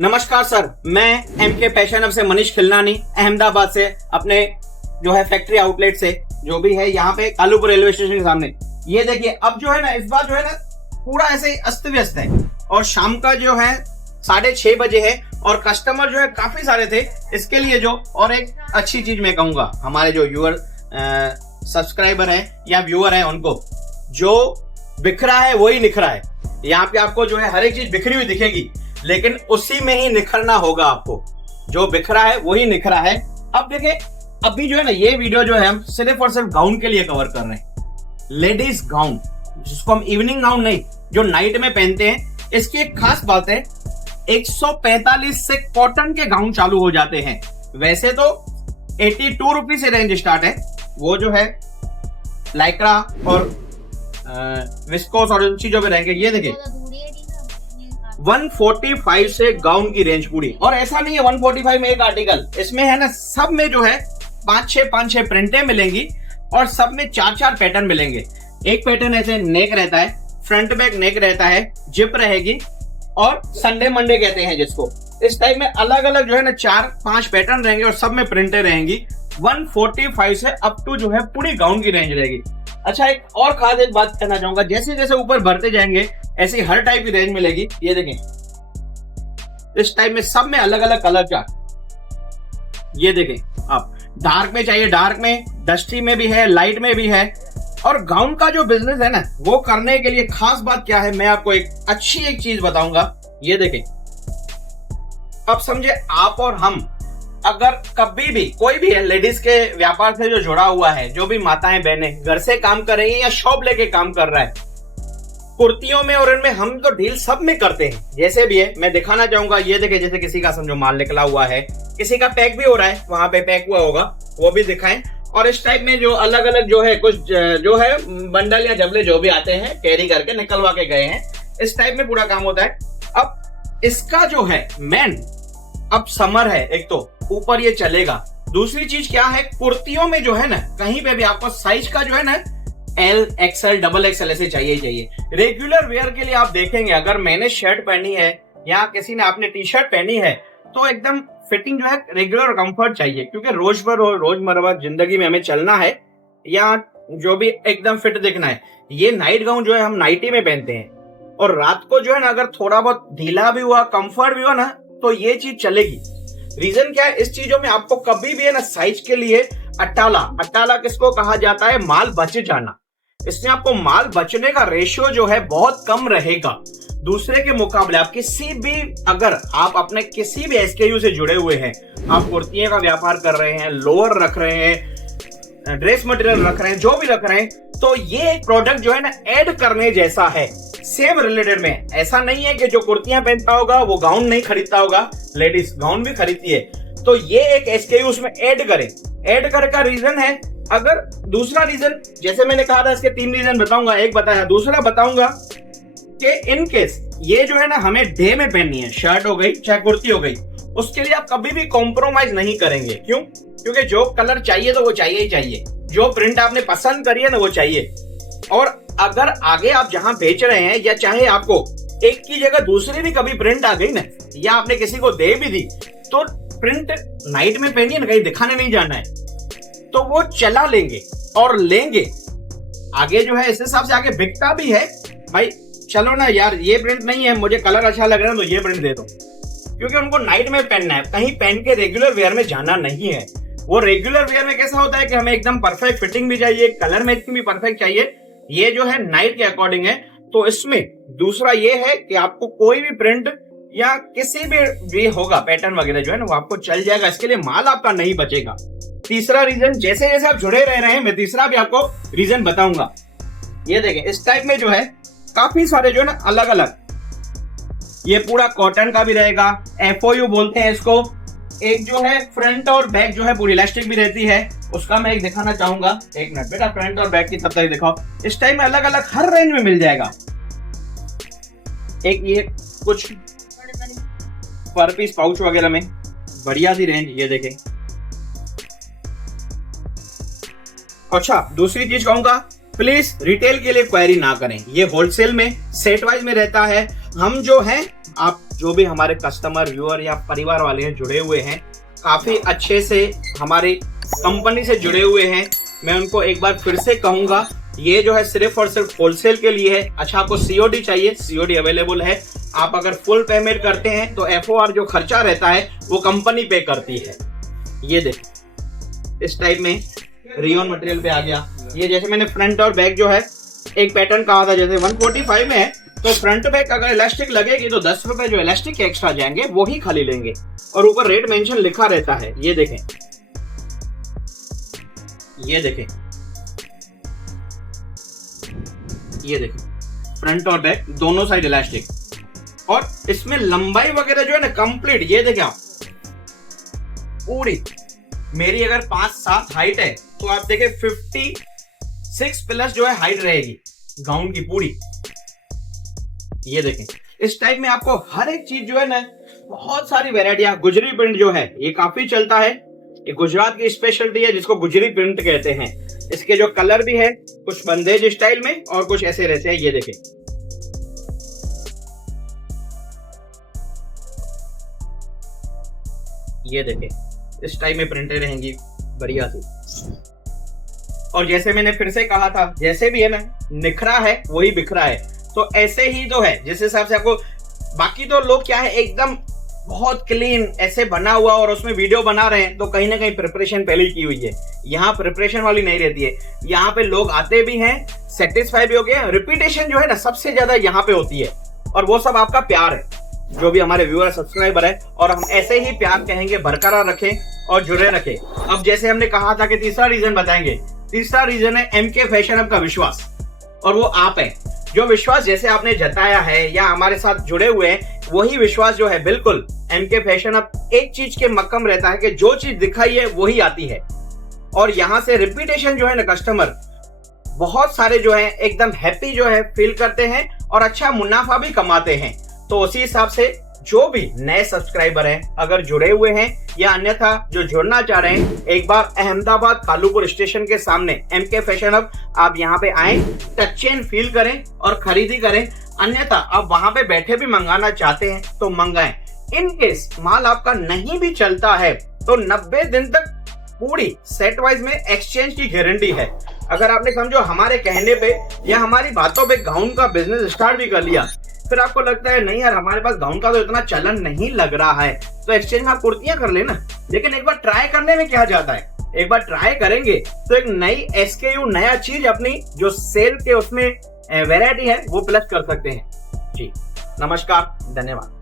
नमस्कार सर, मैं MK fashion hub से मनीष खिलनानी अहमदाबाद से अपने जो है फैक्ट्री आउटलेट से जो भी है यहाँ पे कालूपुर रेलवे स्टेशन के सामने। ये देखिए अब जो है ना इस बार जो है ना पूरा ऐसे अस्त व्यस्त है और शाम का जो है 6:30 बजे है और कस्टमर जो है काफी सारे थे। इसके लिए जो और एक अच्छी चीज मैं कहूंगा हमारे जो व्यूअर सब्सक्राइबर है या व्यूअर है उनको, जो बिखरा है वही निखरा है। यहाँ पे आपको जो है हर एक चीज बिखरी हुई दिखेगी लेकिन उसी में ही निखरना होगा आपको। जो बिखरा है वही निखरा है। अब देखिए अभी जो है ना ये वीडियो जो है हम सिर्फ और सिर्फ गाउन के लिए कवर कर रहे हैं। लेडीज गाउन जिसको हम इवनिंग गाउन नहीं, जो नाइट में पहनते हैं। इसकी एक खास बात है 145 से कॉटन के गाउन चालू हो जाते हैं। वैसे तो 82 रुपीज से रेंज स्टार्ट है, वो जो है लाइक्रा और विस्कोस और इन चीजों में रहेंगे। ये देखिए 145 से गाउन की रेंज पूरी। और ऐसा नहीं है 145 में एक आर्टिकल, इसमें है ना सब में जो है 5-6 प्रिंटें मिलेंगी और सब में 4 पैटर्न मिलेंगे। एक पैटर्न ऐसे नेक रहता है, फ्रंट बैक नेक रहता है, जिप रहेगी और संडे मंडे कहते हैं जिसको। इस टाइप में अलग अलग जो है ना 4-5 पैटर्न रहेंगे और सब में प्रिंटें रहेंगी। 145 से अप टू जो है पूरी गाउन की रेंज रहेगी। अच्छा एक और खास एक बात कहना चाहूंगा, जैसे जैसे ऊपर बढ़ते जाएंगे ऐसी हर टाइप की रेंज मिलेगी। ये देखें इस टाइप में सब में अलग अलग कलर का। ये देखें आप डार्क में चाहिए डार्क में, डस्टी में भी है, लाइट में भी है। और गाउन का जो बिजनेस है ना वो करने के लिए खास बात क्या है मैं आपको एक अच्छी एक चीज बताऊंगा। ये देखें अब समझे आप और हम अगर कभी भी कोई भी है लेडीज के व्यापार से जो जुड़ा हुआ है, जो भी माताएं बहनें घर से काम कर रही है या शॉप लेके काम कर रहा है, कुर्तियों में और इनमें हम तो डील सब में करते हैं। जैसे भी है मैं दिखाना चाहूंगा। ये देखे जैसे किसी का समझो माल निकला हुआ है, किसी का पैक भी हो रहा है, वहां पे पैक हुआ होगा वो भी दिखाएं। और इस टाइप में जो अलग अलग जो है कुछ जो है बंडल या जबले जो भी आते हैं कैरी करके निकलवा के गए हैं, इस टाइप में पूरा काम होता है। अब इसका जो है मेन, अब समर है एक तो ऊपर ये चलेगा। दूसरी चीज क्या है, कुर्तियों में जो है ना कहीं पे भी आपको साइज का जो है ना L, XL, XXL ऐसे चाहिए ही चाहिए। रेगुलर वेयर के लिए आप देखेंगे अगर मैंने शर्ट पहनी है या किसी ने आपने टी शर्ट पहनी है तो एकदम फिटिंग जो है रेगुलर कंफर्ट चाहिए, क्योंकि रोजमर्रा जिंदगी में हमें चलना है या जो भी एकदम फिट दिखना है। ये नाइट गाउन जो है हम नाइटी में पहनते हैं और रात को जो है ना अगर थोड़ा बहुत ढीला भी हुआ, कंफर्ट भी हुआ ना तो ये चीज चलेगी। रीजन क्या है, इस चीजों में आपको कभी भी है ना साइज के लिए अट्टाला किसको कहा जाता है, माल बच जाना। इसमें आपको माल बचने का रेशियो जो है बहुत कम रहेगा दूसरे के मुकाबले। आप किसी भी अगर आप अपने किसी भी SKU से जुड़े हुए हैं, आप कुर्तियों का व्यापार कर रहे हैं, लोअर रख रहे हैं, ड्रेस मटेरियल रख रहे हैं, जो भी रख रहे हैं, तो ये एक प्रोडक्ट जो है ना ऐड करने जैसा है। सेम रिलेटेड में ऐसा नहीं है कि जो कुर्तियां पहनता होगा वो गाउन नहीं खरीदता होगा, लेडीज गाउन भी खरीदती है। तो ये एक SKU उसमें ऐड करें। ऐड करने का रीजन है, अगर दूसरा रीजन जैसे मैंने कहा था इसके 3 रीजन बताऊंगा, एक बताया, दूसरा बताऊंगा कि इन केस ये जो है ना हमें डे में पहननी है, शर्ट हो गई चाहे कुर्ती हो गई, उसके लिए आप कभी भी कॉम्प्रोमाइज नहीं करेंगे। क्यों? क्योंकि जो कलर चाहिए तो वो चाहिए ही चाहिए, जो प्रिंट आपने पसंद करी है ना वो चाहिए। और अगर आगे आप जहां बेच रहे हैं या चाहे आपको एक की जगह दूसरी भी कभी प्रिंट आ गई ना या आपने किसी को दे भी दी, तो प्रिंट नाइट में पहनिए ना, कहीं दिखाने नहीं जाना है, तो वो चला लेंगे और लेंगे आगे जो है इस हिसाब से आगे बिकता भी है। भाई चलो ना यार ये प्रिंट नहीं है, मुझे कलर अच्छा लग रहा है तो ये प्रिंट दे दो, क्योंकि उनको नाइट में पहनना है, कहीं पहन के रेगुलर वेयर में जाना नहीं है। वो रेगुलर वेयर में कैसा होता है कि हमें एकदम परफेक्ट फिटिंग भी चाहिए, कलर मैचिंग भी परफेक्ट चाहिए। ये जो है नाइट के अकॉर्डिंग है। तो इसमें दूसरा ये है कि आपको कोई भी प्रिंट या किसी भी होगा पैटर्न वगैरह जो है ना वो आपको चल जाएगा, इसके लिए माल आपका नहीं बचेगा। तीसरा रीजन, जैसे जैसे आप जुड़े रह रहे हैं मैं तीसरा भी आपको रीजन बताऊंगा। ये देखें इस टाइप में जो है काफी सारे जो है ना अलग अलग, ये पूरा कॉटन का भी रहेगा, FOU बोलते हैं इसको। एक जो है फ्रंट और बैक जो है पूरी इलास्टिक भी रहती है, उसका मैं एक दिखाना चाहूंगा। एक मिनट बेटा, फ्रंट और बैक की तब तक दिखाओ। इस टाइम में अलग अलग हर रेंज में मिल जाएगा। एक ये कुछ पर पीस पाउच वगैरह में बढ़िया सी रेंज, ये देखें। अच्छा दूसरी चीज कहूंगा, प्लीज रिटेल के लिए क्वेरी ना करें, ये होलसेल में सेट वाइज में रहता है। हम जो है आप जो भी हमारे कस्टमर, व्यूअर या परिवार वाले हैं जुड़े हुए हैं, काफी अच्छे से हमारी कंपनी से जुड़े हुए हैं, मैं उनको एक बार फिर से कहूंगा, ये जो है सिर्फ और सिर्फ होलसेल के लिए है। अच्छा, आपको सीओडी चाहिए, सीओडी अवेलेबल है। आप अगर फुल पेमेंट करते हैं तो एफओआर जो खर्चा रहता है वो कंपनी पे करती है। ये देखिए इस टाइप में रियोन मटेरियल पे आ गया। ये जैसे मैंने फ्रंट और बैक जो है एक पैटर्न कहा था, जैसे 145 में है तो फ्रंट बैक अगर इलास्टिक लगेगी तो 10 रुपए जो इलास्टिक के एक्स्ट्रा जाएंगे वो ही खाली लेंगे, और ऊपर रेट मेंशन लिखा रहता है। ये देखें, ये देखें, ये देखें, फ्रंट और बैक दोनों साइड इलास्टिक, और इसमें लंबाई वगैरह जो है ना कंप्लीट। ये देखें आप, पूरी मेरी अगर 5'7" हाइट है तो आप देखें 56 प्लस जो है हाइट रहेगी गाउन की पूरी। ये देखें इस टाइप में आपको हर एक चीज जो है ना, बहुत सारी वेराइटियां। गुजरी प्रिंट जो है ये काफी चलता है, ये गुजरात की स्पेशलिटी है जिसको गुजरी प्रिंट कहते हैं। इसके जो कलर भी है कुछ बंदेज स्टाइल में और कुछ ऐसे रहते हैं। ये देखें, ये देखें इस टाइप में प्रिंटें रहेंगी बढ़िया सी। और जैसे मैंने फिर से कहा था, जैसे भी है ना, निखरा है वही बिखरा है, तो ऐसे ही तो है जिस हिसाब से आपको। बाकी तो लोग क्या है, एकदम बहुत क्लीन ऐसे बना हुआ और उसमें वीडियो बना रहे हैं, तो कहीं ना कहीं प्रिपरेशन पहले ही की हुई है। यहाँ प्रिपरेशन वाली नहीं रहती है। यहाँ पे लोग आते भी हैं, सेटिस्फाई भी हो गए। रिपीटेशन जो है ना सबसे ज्यादा यहाँ पे होती है, और वो सब आपका प्यार है जो भी हमारे व्यूअर सब्सक्राइबर है, और हम ऐसे ही प्यार कहेंगे बरकरार रखें और जुड़े रखें। अब जैसे हमने कहा था कि तीसरा रीजन बताएंगे, तीसरा रीजन है एमके फैशन हब का विश्वास, और वो आप है। जो विश्वास जैसे आपने जताया है या हमारे साथ जुड़े हुए हैं, वही विश्वास जो है बिल्कुल एमके फैशन हब एक चीज के मक्कम रहता है कि जो चीज दिखाई है वही आती है, और यहाँ से रिपीटेशन जो है ना, कस्टमर बहुत सारे जो है एकदम हैप्पी जो है फील करते हैं और अच्छा मुनाफा भी कमाते हैं। तो उसी हिसाब से जो भी नए सब्सक्राइबर हैं अगर जुड़े हुए हैं या अन्यथा जो जुड़ना चाह रहे हैं, एक बार अहमदाबाद कालूपुर स्टेशन के सामने एमके फैशन हब आप यहाँ पे आए, टच एंड फील करें और खरीदी करें। अन्यथा आप वहां पे बैठे भी मंगाना चाहते हैं तो मंगाएं। इन केस माल आपका नहीं भी चलता है तो 90 दिन तक पूरी सेट वाइज में एक्सचेंज की गारंटी है। अगर आपने समझो हमारे कहने पे या हमारी बातों पे गाउन का बिजनेस स्टार्ट भी कर लिया, फिर आपको लगता है नहीं यार हमारे पास गाउन का तो इतना चलन नहीं लग रहा है, तो एक्सचेंज में आप कुर्तियां कर लेना। लेकिन एक बार ट्राई करने में क्या जाता है, एक बार ट्राई करेंगे तो एक नई SKU, नया चीज अपनी जो सेल के उसमें वैरायटी है वो प्लस कर सकते हैं। जी नमस्कार, धन्यवाद।